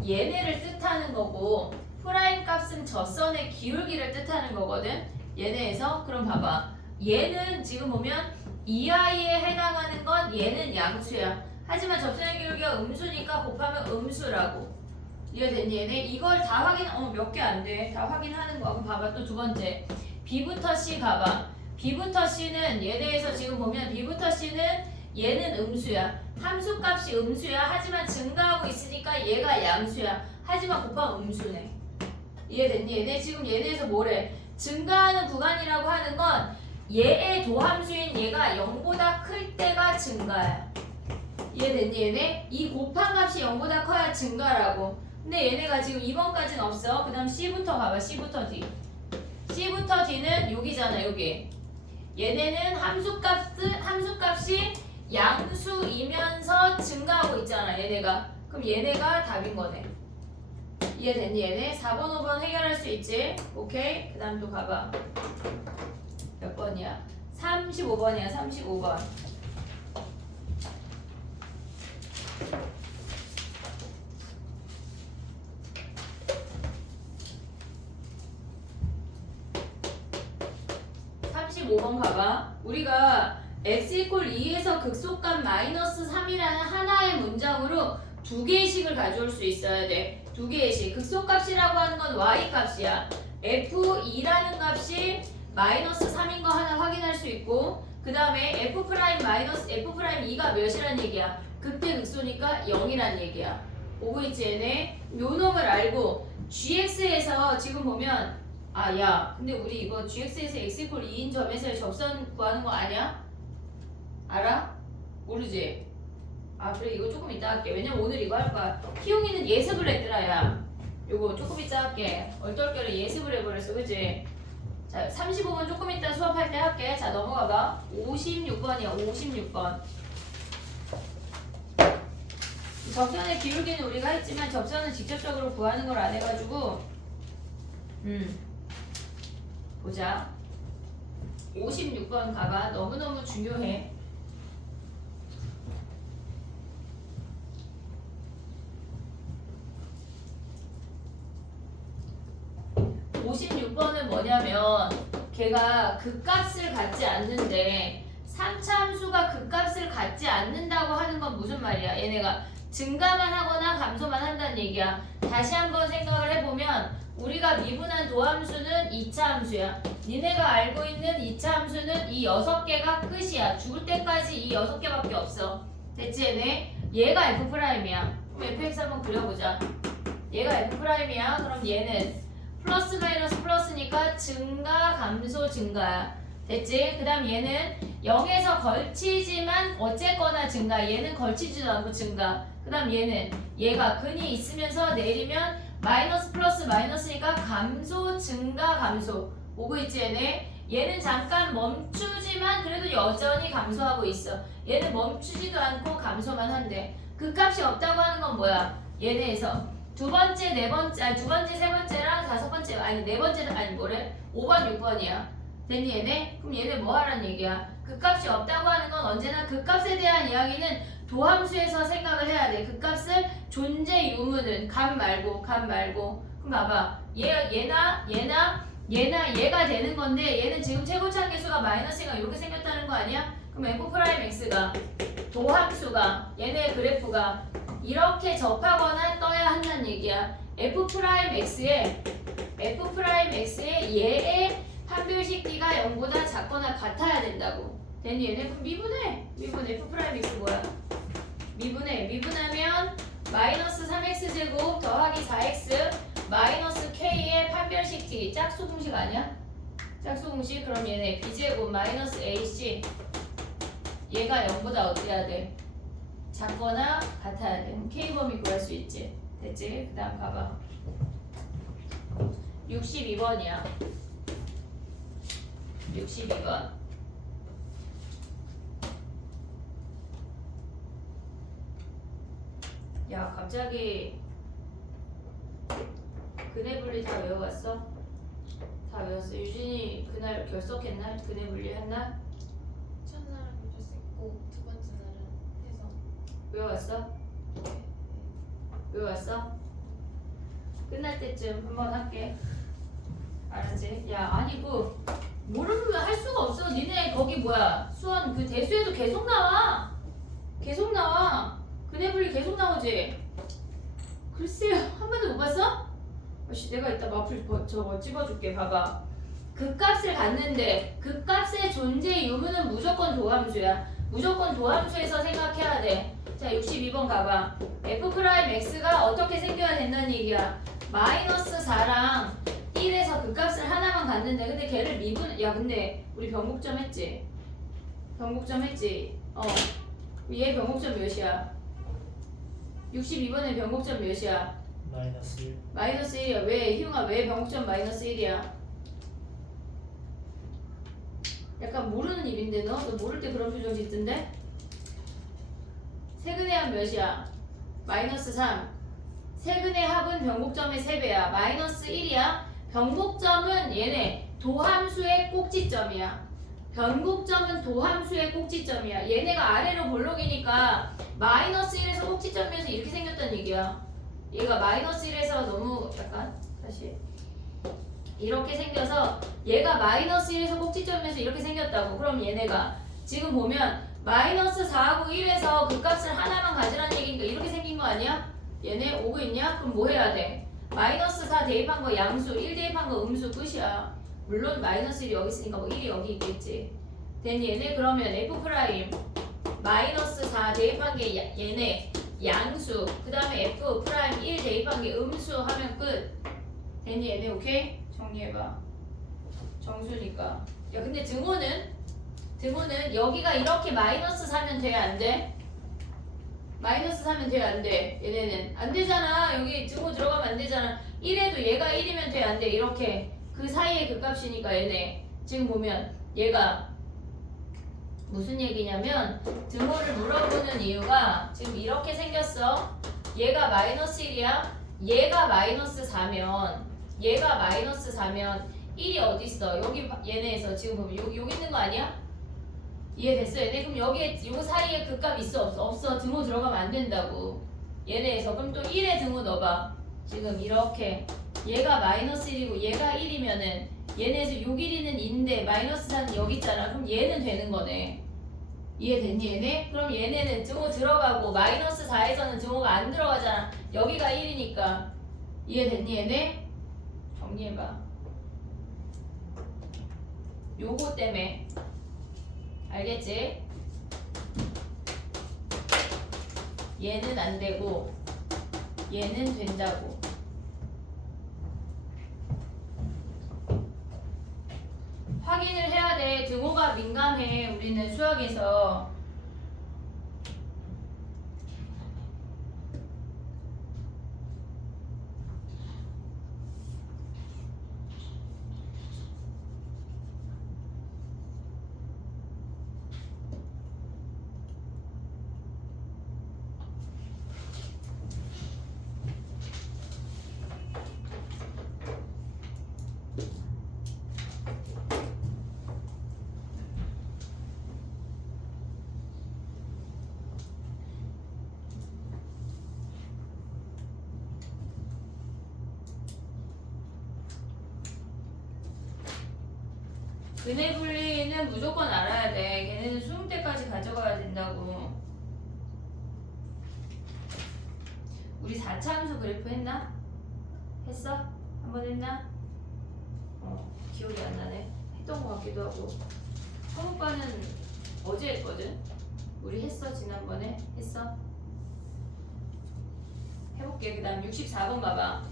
얘네를 뜻하는 거고 프라임 값은 젖선의 기울기를 뜻하는 거거든. 얘네에서 그럼 봐봐. 얘는 지금 보면 이하에 해당하는 건 얘는 양수야. 하지만 접선의 기울기가 음수니까 곱하면 음수라고. 이해됐니? 얘네 이걸 다 확인 몇 개 안 돼. 다 확인하는 거. 그럼 봐봐. 또 두 번째 B부터 C 봐봐. B부터 C는 얘네에서 지금 보면 B부터 C는 얘는 음수야. 함수값이 음수야. 하지만 증가하고 있으니까 얘가 양수야. 하지만 곱하면 음수네. 이해됐니? 얘네 지금 얘네에서 뭐래? 증가하는 구간이라고 하는 건 얘의 도함수인 얘가 0보다 클 때가 증가야. 이해됐니? 얘네? 이 곱한 값이 0보다 커야 증가라고. 근데 얘네가 지금 2번까지는 없어. 그 다음 C부터 가봐. C부터 D. C부터 D는 여기잖아. 여기. 얘네는 함수값이 양수이면서 증가하고 있잖아. 얘네가. 그럼 얘네가 답인 거네. 이해됐니? 얘네 4번 5번 해결할 수 있지. 오케이. 그 다음 또 가봐. 몇 번이야? 35번이야. 35번. 가봐. 우리가 x = 2에서 극소값 -3이라는 하나의 문장으로 두 개의 식을 가져올 수 있어야 돼. 두 개의 식. 극소값이라고 하는 건 y 값이야. f2라는 값이 -3인 거 하나 확인할 수 있고, 그 다음에 f'-f'2가 몇이란 얘기야? 극대 극소니까 0이란 얘기야. 오고 있지 얘네? 요 놈을 알고 gx에서 지금 보면 아, 야, 근데 우리 이거 gx에서 x = 2인 점에서의 접선 구하는 거 아니야? 알아? 모르지? 아, 그래, 이거 조금 이따 할게. 왜냐면 오늘 이거 할 거야. 희용이는 예습을 했더라, 야. 요거 조금 이따 할게. 얼떨결에 예습을 해버렸어, 그치? 자, 35번 조금 이따 수업할 때 할게. 자, 넘어가 봐. 56번이야, 56번. 접선의 기울기는 우리가 했지만 접선은 직접적으로 구하는 걸 안 해가지고 보자. 56번 가봐. 너무너무 중요해. 56번은 뭐냐면 걔가 극값을 갖지 않는데 3차 함수가 극값을 갖지 않는다고 하는 건 무슨 말이야? 얘네가 증가만 하거나 감소만 한다는 얘기야. 다시 한번 생각을 해보면 우리가 미분한 도함수는 2차 함수야. 니네가 알고 있는 2차 함수는 이 6개가 끝이야. 죽을 때까지 이 6개밖에 없어. 됐지 얘네? 얘가 F'이야. 그럼 fx 한번 그려보자. 얘가 F'이야. 그럼 얘는 플러스 마이너스 플러스니까 증가 감소 증가야. 됐지? 그 다음 얘는 0에서 걸치지만 어쨌거나 증가. 얘는 걸치지도 않고 증가. 그 다음 얘가 근이 있으면서 내리면 마이너스 플러스 마이너스니까 감소 증가 감소. 오고 있지 얘네? 얘는 잠깐 멈추지만 그래도 여전히 감소하고 있어. 얘는 멈추지도 않고 감소만 한대. 그 값이 없다고 하는 건 뭐야? 얘네에서 두 번째, 세 번째랑 다섯 번째, 아니 네 번째, 아니 뭐래? 5번, 6번이야. 됐니 얘네? 그럼 얘네 뭐 하란 얘기야? 그 값이 없다고 하는 건 언제나 그 값에 대한 이야기는 도함수에서 생각을 해야 돼. 그 값을 존재 유무는 값 말고. 그럼 봐봐. 얘가 되는 건데 얘는 지금 최고차항 계수가 마이너스가 이렇게 생겼다는 거 아니야? 그럼 f'x가 도함수가 얘네 그래프가 이렇게 접하거나 떠야 한다는 얘기야. f'x에 얘의 판별식 t가 0보다 작거나 같아야 된다고. 됐니 얘네? 그럼 미분해. f'x 뭐야? 미분하면 마이너스 3x제곱 더하기 4x 마이너스 k의 판별식 t 짝수공식 아니야? 짝수공식. 그럼 얘네 b제곱 마이너스 ac 얘가 0보다 어때야 돼? 작거나 같아야 돼. 그럼 k범위 구할 수 있지. 됐지? 그 다음 가봐. 62번이야. 62번. 야, 갑자기 근해 분리 다 외워왔어? 다 외웠어. 유진이 그날 결석했나? 근해 분리 했나? 첫날은 먼저 쓰고 두 번째 날은 해서 외워왔어? 외워왔어? 끝날 때쯤 한번 할게. 알았지? 야, 아니 모르면 할 수가 없어. 니네 거기 뭐야? 수원 그 대수에도 계속 나와. 근해 분리 계속 나오지? 글쎄요. 한 번도 못 봤어? 내가 이따 마플 저거 찝어줄게. 봐봐. 그 값을 갖는데 그 값의 존재 유무는 무조건 도함수야. 무조건 도함수에서 생각해야 돼. 자, 62번 가봐. f'x가 어떻게 생겨야 된다는 얘기야. 마이너스 4랑 1에서 그 값을 하나만 갖는데 근데 걔를 미분 야 근데 우리 변곡점 했지? 변곡점 했지? 얘 변곡점 몇이야? 62번에 변곡점 몇이야? 마이너스 1. 마이너스 1이야. 왜 희웅아 왜 변곡점 마이너스 1이야? 약간 모르는 입인데 너 모를 때 그런 표정 짓던데? 세근의 합 몇이야? 마이너스 3. 세근의 합은 변곡점의 3배야. 마이너스 1이야. 변곡점은 얘네 도함수의 꼭지점이야. 변곡점은 도함수의 꼭지점이야. 얘네가 아래로 볼록이니까 마이너스 1에서 꼭지점에서 이렇게 생겼다는 얘기야. 얘가 마이너스 1에서 너무 약간 다시 이렇게 생겨서 얘가 마이너스 1에서 꼭지점에서 이렇게 생겼다고. 그럼 얘네가 지금 보면 마이너스 4하고 1에서 그 값을 하나만 가지라는 얘기니까 이렇게 생긴 거 아니야? 얘네 오고 있냐? 그럼 뭐 해야 돼? 마이너스 4 대입한 거 양수, 1 대입한 거 음수 끝이야. 물론 마이너스 1이 여기 있으니까 뭐 1이 여기 있겠지. 됐니? 얘네 그러면 F 프라임 마이너스 4 대입한 게 얘네 양수, 그 다음에 F 프라임 1 대입한 게 음수 하면 끝. 됐니? 얘네 오케이? 정리해봐. 정수니까. 야 근데 등호는 여기가 이렇게 마이너스 4면 돼? 안 돼? 마이너스 4면 돼? 안 돼? 얘네는 안 되잖아. 여기 등호 들어가면 안 되잖아. 1에도 얘가 1이면 돼? 안 돼? 이렇게 그 사이에 그 값이니까 얘네 지금 보면 얘가 무슨 얘기냐면 등호를 물어보는 이유가 지금 이렇게 생겼어. 얘가 마이너스 1이야. 얘가 마이너스 4면 1이 어디 있어? 여기 얘네에서 지금 보면 여기 있는 거 아니야? 이해됐어 얘네? 그럼 여기에 요 사이에 그 값 있어 없어? 없어. 등호 들어가면 안 된다고. 얘네에서 그럼 또 1에 등호 넣어봐. 지금 이렇게 얘가 마이너스 1이고 얘가 1이면은 얘네에서 요 길이는 2인데 마이너스 4는 여기 있잖아. 그럼 얘는 되는 거네. 이해됐니 얘네? 그럼 얘네는 등호 들어가고 마이너스 4에서는 등호가 안 들어가잖아. 여기가 1이니까. 이해됐니 얘네? 정리해봐. 요거 때문에 알겠지? 얘는 안 되고 얘는 된다고. 확인을 해야 돼. 등호가 민감해. 우리는 수학에서. 근해 분리는 무조건 알아야 돼. 걔네는 수능 때까지 가져가야 된다고. 우리 4차 함수 그래프 했나? 했어? 한번 했나? 기억이 안 나네. 했던 것 같기도 하고. 성오빠는 어제 했거든? 우리 했어? 지난번에? 했어? 해볼게. 그 다음 64번 봐봐.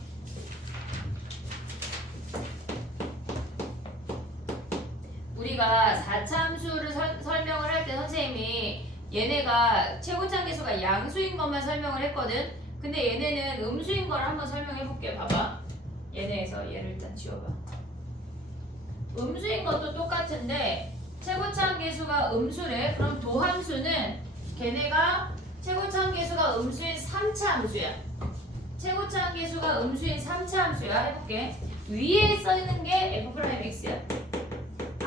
우리가 4차 함수를 설명을 할 때 선생님이 얘네가 최고차계수가 양수인 것만 설명을 했거든. 근데 얘네는 음수인 걸 한번 설명해 볼게. 봐봐. 얘네에서 얘를 일단 지워봐. 음수인 것도 똑같은데 최고차계수가 음수래. 그럼 도함수는 걔네가 최고차계수가 음수인 3차 함수야. 최고차계수가 음수인 3차 함수야. 해볼게. 위에 써있는 게 F'X야.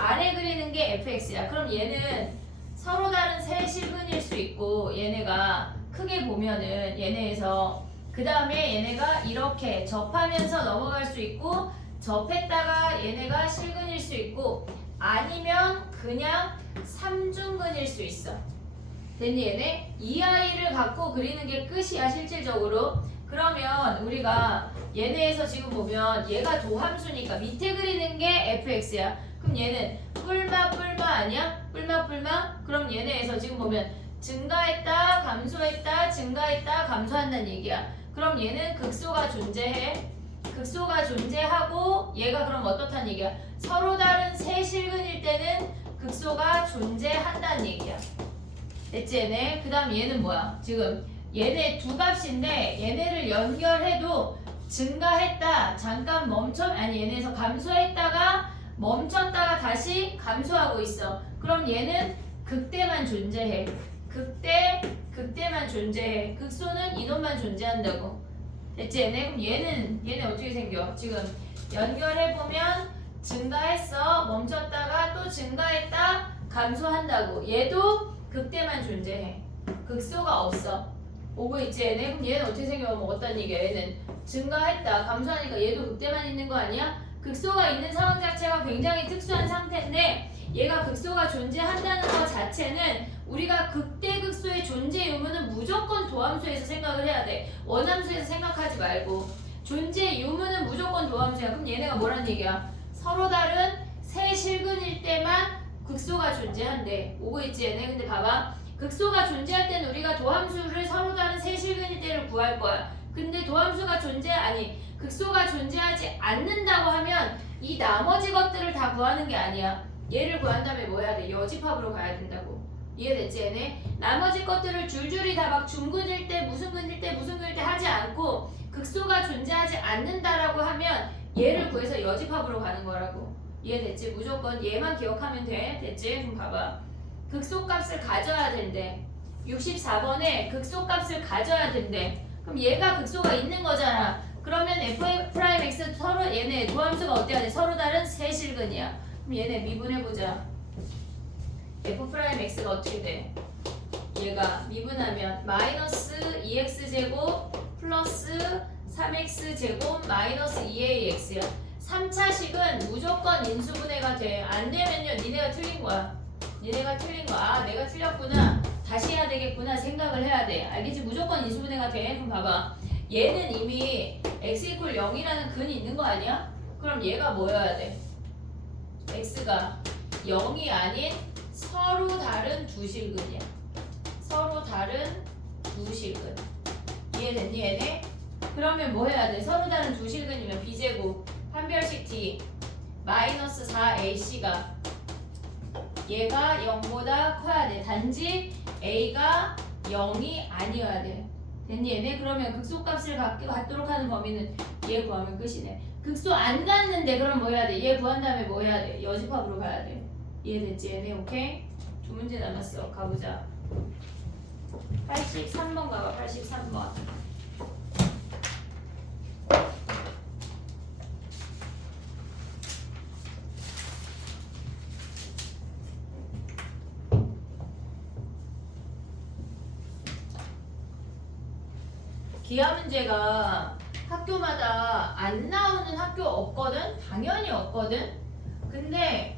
아래 그리는 게 fx야. 그럼 얘는 서로 다른 세 실근일 수 있고 얘네가 크게 보면은 얘네에서 그 다음에 얘네가 이렇게 접하면서 넘어갈 수 있고 접했다가 얘네가 실근일 수 있고 아니면 그냥 삼중근일 수 있어. 됐니 얘네? 이 아이를 갖고 그리는 게 끝이야 실질적으로. 그러면 우리가 얘네에서 지금 보면 얘가 도함수니까 밑에 그리는 게 fx야. 그럼 얘는 뿔마 아니야? 뿔마? 그럼 얘네에서 지금 보면 증가했다, 감소했다, 증가했다, 감소한다는 얘기야. 그럼 얘는 극소가 존재해. 극소가 존재하고 얘가 그럼 어떻다는 얘기야? 서로 다른 세 실근일 때는 극소가 존재한다는 얘기야. 됐지 얘네? 그 다음 얘는 뭐야? 지금 얘네 두 값인데 얘네를 연결해도 증가했다 잠깐 아니 얘네에서 감소했다가 멈췄다가 다시 감소하고 있어. 그럼 얘는 극대만 존재해. 극대만 존재해. 극소는 이놈만 존재한다고. 됐지 얘네? 그럼 얘는 어떻게 생겨? 지금 연결해보면 증가했어 멈췄다가 또 증가했다 감소한다고. 얘도 극대만 존재해. 극소가 없어. 오고 있지 얘네? 그럼 얘는 어떻게 생겨? 뭐 어떤 얘기야? 얘는 증가했다 감소하니까 얘도 극대만 있는 거 아니야? 극소가 있는 상황 자체가 굉장히 특수한 상태인데 얘가 극소가 존재한다는 것 자체는 우리가 극대극소의 존재 유무는 무조건 도함수에서 생각을 해야 돼. 원함수에서 생각하지 말고 존재 유무는 무조건 도함수야. 그럼 얘네가 뭐란 얘기야? 서로 다른 세 실근일 때만 극소가 존재한대. 오고 있지 얘네? 근데 봐봐 극소가 존재할 때는 우리가 도함수를 서로 다른 세 실근일 때를 구할 거야. 근데 도함수가 극소가 존재하지 않는다고 하면 이 나머지 것들을 다 구하는 게 아니야. 얘를 구한 다음에 뭐 해야 돼? 여집합으로 가야 된다고. 이해됐지 얘네? 나머지 것들을 줄줄이 다 막 중근일 때 무슨 근일 때 하지 않고 극소가 존재하지 않는다라고 하면 얘를 구해서 여집합으로 가는 거라고. 이해됐지? 무조건 얘만 기억하면 돼. 됐지? 그럼 봐봐. 극소값을 가져야 된대. 64번에 극소값을 가져야 된대. 그럼 얘가 극소가 있는 거잖아. 그러면 f'x 서로 얘네 도함수가 어때야 돼? 서로 다른 세 실근이야. 그럼 얘네 미분해보자. f'x가 어떻게 돼? 얘가 미분하면 마이너스 2x제곱 플러스 3x제곱 마이너스 2ax야. 3차식은 무조건 인수분해가 돼. 안 되면요 니네가 틀린 거야. 아 내가 틀렸구나. 다시 해야 되겠구나 생각을 해야 돼. 알겠지? 무조건 인수분해가 돼. 그럼 봐봐. 얘는 이미 x = 0이라는 근이 있는 거 아니야? 그럼 얘가 뭐여야 돼? x가 0이 아닌 서로 다른 두 실근이야. 서로 다른 두 실근. 이해됐니 얘네? 그러면 뭐 해야 돼? 서로 다른 두 실근이면 b제곱 판별식 t 마이너스 4ac가 얘가 0보다 커야 돼. 단지 a가 0이 아니어야 돼. 됐니 얘네? 그러면 극소값을 갖도록 하는 범위는 얘 구하면 끝이네. 극소 안 갔는데 그럼 뭐 해야 돼? 얘 구한 다음에 뭐 해야 돼? 여집합으로 가야 돼. 이해됐지 얘네? 오케이? 두 문제 남았어. 가보자. 83번 가봐. 83번. 기하 문제가 학교마다 안 나오는 학교 없거든? 당연히 없거든? 근데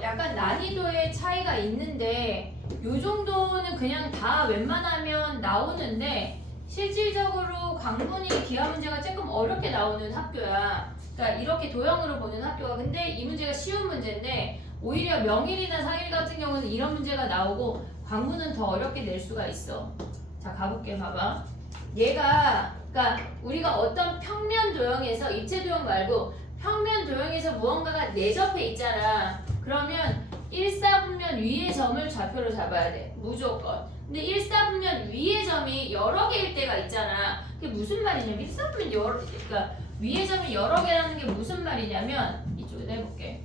약간 난이도의 차이가 있는데 요 정도는 그냥 다 웬만하면 나오는데 실질적으로 광분이 기하 문제가 조금 어렵게 나오는 학교야. 그러니까 이렇게 도형으로 보는 학교가. 근데 이 문제가 쉬운 문제인데 오히려 명일이나 상일 같은 경우는 이런 문제가 나오고 광분은 더 어렵게 낼 수가 있어. 자 가볼게. 봐봐. 얘가 그러니까 우리가 어떤 평면 도형에서 입체 도형 말고 평면 도형에서 무언가가 내접해 있잖아. 그러면 1사분면 위의 점을 좌표로 잡아야 돼. 무조건. 근데 1사분면 위의 점이 여러 개일 때가 있잖아. 그게 무슨 말이냐면 1사분면 그러니까 위의 점이 여러 개라는 게 무슨 말이냐면 이쪽에다 해볼게.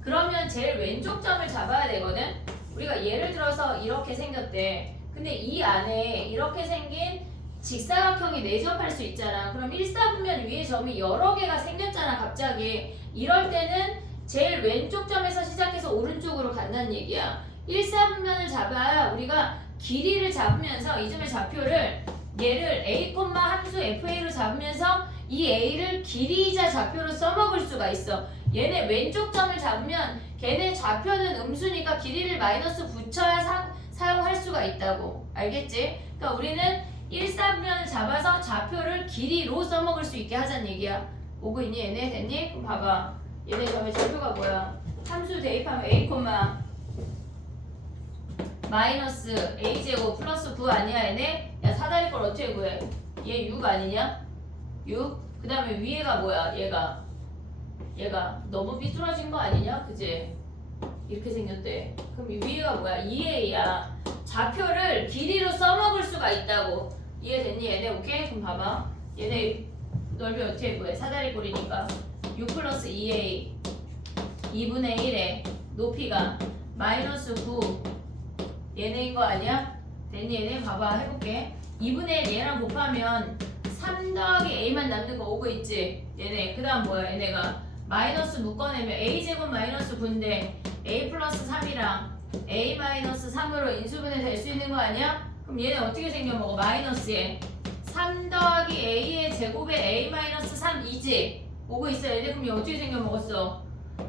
그러면 제일 왼쪽 점을 잡아야 되거든. 우리가 예를 들어서 이렇게 생겼대. 근데 이 안에 이렇게 생긴 직사각형이 내접할 수 있잖아. 그럼 1사분면 위에 점이 여러 개가 생겼잖아 갑자기. 이럴 때는 제일 왼쪽 점에서 시작해서 오른쪽으로 간다는 얘기야. 1사분면을 잡아야 우리가 길이를 잡으면서 이 점의 좌표를 얘를 a, 함수 fa로 잡으면서 이 a를 길이이자 좌표로 써먹을 수가 있어. 얘네 왼쪽 점을 잡으면 걔네 좌표는 음수니까 길이를 마이너스 붙여야 사용할 수가 있다고. 알겠지? 그러니까 우리는 1사분면을 잡아서 좌표를 길이로 써먹을 수 있게 하자는 얘기야. 오고 있니 얘네? 됐니? 그럼 봐봐. 얘네 점의 좌표가 뭐야? 함수 대입하면 a, 마이너스 a제곱 플러스 9 아니야 얘네? 야 사다리 걸 어떻게 구해? 얘 6 아니냐? 6? 그 다음에 위에가 뭐야? 얘가 너무 삐뚤어진 거 아니냐? 그지? 이렇게 생겼대. 그럼 이 위에가 뭐야? 2a야. 좌표를 길이로 써먹을 수가 있다고. 이해됐니? 얘네 오케이? 그럼 봐봐. 얘네 넓이 어떻게 구해? 사다리 꼴이니까 6 플러스 2a 2분의 1에 높이가 마이너스 9 얘네인 거 아니야? 됐니? 얘네 봐봐 해볼게. 2분의 1 얘랑 곱하면 3 더하기 a만 남는 거 오고 있지? 얘네 그 다음 뭐야? 얘네가 마이너스 묶어내면 a제곱 마이너스 9인데 a 플러스 3이랑 a 마이너스 3으로 인수분해 될 수 있는 거 아니야? 그럼 얘네 어떻게 생겨먹어? 마이너스에 3 더하기 a의 제곱에 a 마이너스 3이지? 오고 있어 얘네. 그럼 얘 어떻게 생겨먹었어?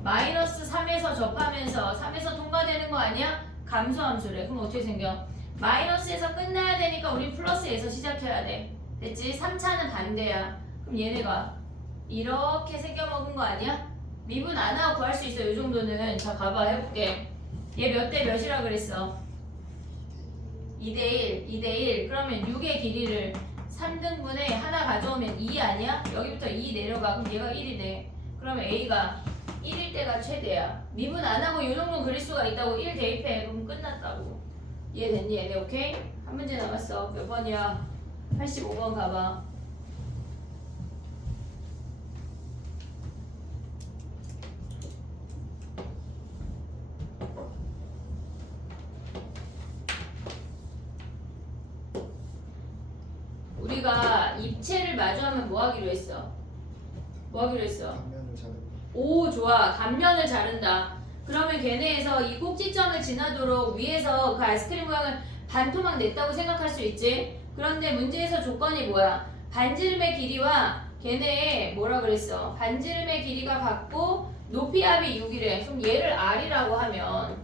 마이너스 3에서 접하면서 3에서 통과되는 거 아니야? 감소함수래. 그럼 어떻게 생겨? 마이너스에서 끝나야 되니까 우리 플러스에서 시작해야 돼. 됐지? 3차는 반대야. 그럼 얘네가 이렇게 생겨먹은 거 아니야? 미분 안 하고 구할 수 있어. 이 정도는. 자 가봐 해볼게. 얘 몇 대 몇이라 그랬어? 2대1 2대1 그러면 6의 길이를 3등분에 하나 가져오면 2 아니야? 여기부터 2 내려가. 그럼 얘가 1이 돼. 그러면 A가 1일 때가 최대야. 미분 안 하고 이 정도 그릴 수가 있다고. 1 대입해. 그럼 끝났다고. 이해됐니? 얘네 오케이? 한 문제 남았어. 몇 번이야? 85번 가봐. 우리가 입체를 마주하면 뭐 하기로 했어? 뭐 하기로 했어? 단면을 자른다. 오 좋아. 단면을 자른다. 그러면 걔네에서 이 꼭지점을 지나도록 위에서 그 아이스크림 모양을 반토막 냈다고 생각할 수 있지? 그런데 문제에서 조건이 뭐야? 반지름의 길이와 걔네의 뭐라 그랬어? 반지름의 길이가 같고 높이 합이 6이래. 그럼 얘를 R이라고 하면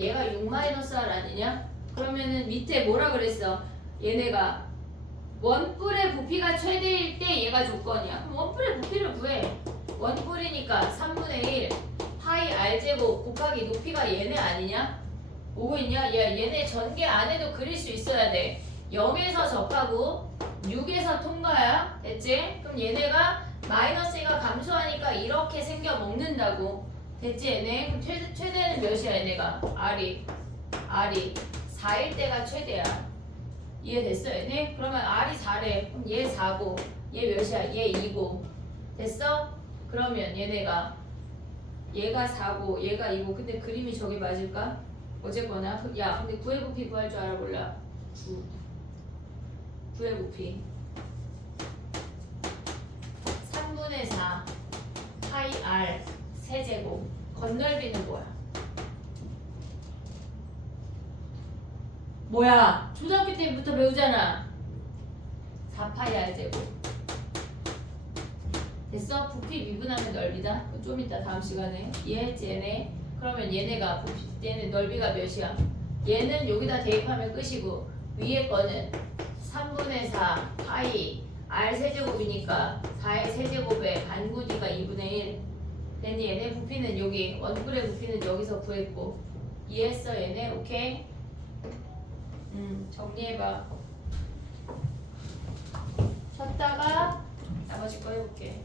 얘가 6-R 아니냐? 그러면은 밑에 뭐라 그랬어? 얘네가 원뿔의 부피가 최대일 때 얘가 조건이야. 그럼 원뿔의 부피를 구해. 원뿔이니까 3분의 1 파이 R제곱 곱하기 높이가 얘네 아니냐? 오고 있냐? 얘네 전개 안에도 그릴 수 있어야 돼. 0에서 접하고 6에서 통과야. 됐지? 그럼 얘네가 마이너스 2가 감소하니까 이렇게 생겨 먹는다고. 됐지 얘네? 그럼 최대는 몇이야 얘네가? R이 4일 때가 최대야. 이해됐어 얘네? 그러면 R이 4래. 그럼 얘 4고 얘 몇이야? 얘 2고. 됐어? 그러면 얘가 4고 얘가 2고. 근데 그림이 저게 맞을까? 어쨌거나 야 근데 9의 부피 구할 줄 알아 몰라? 9의 부피 3분의 4 파이 R 세제곱 건널비는 뭐야? 초등학교 때부터 배우잖아. 4파이 R제곱. 됐어? 부피 미분하면 넓이다. 좀 이따 다음 시간에 이해했지 얘네? 그러면 얘네가 얘네 넓이가 몇이야? 얘는 여기다 대입하면 끝이고 위에 거는 3분의 4 파이 R 세제곱이니까 4의 세제곱에 반구니까 2분의 1 됐니? 얘네 부피는 여기 원뿔의 부피는 여기서 구했고 이해했어 얘네? 오케이? 정리해봐. 쉬었다가 나머지 거 해볼게.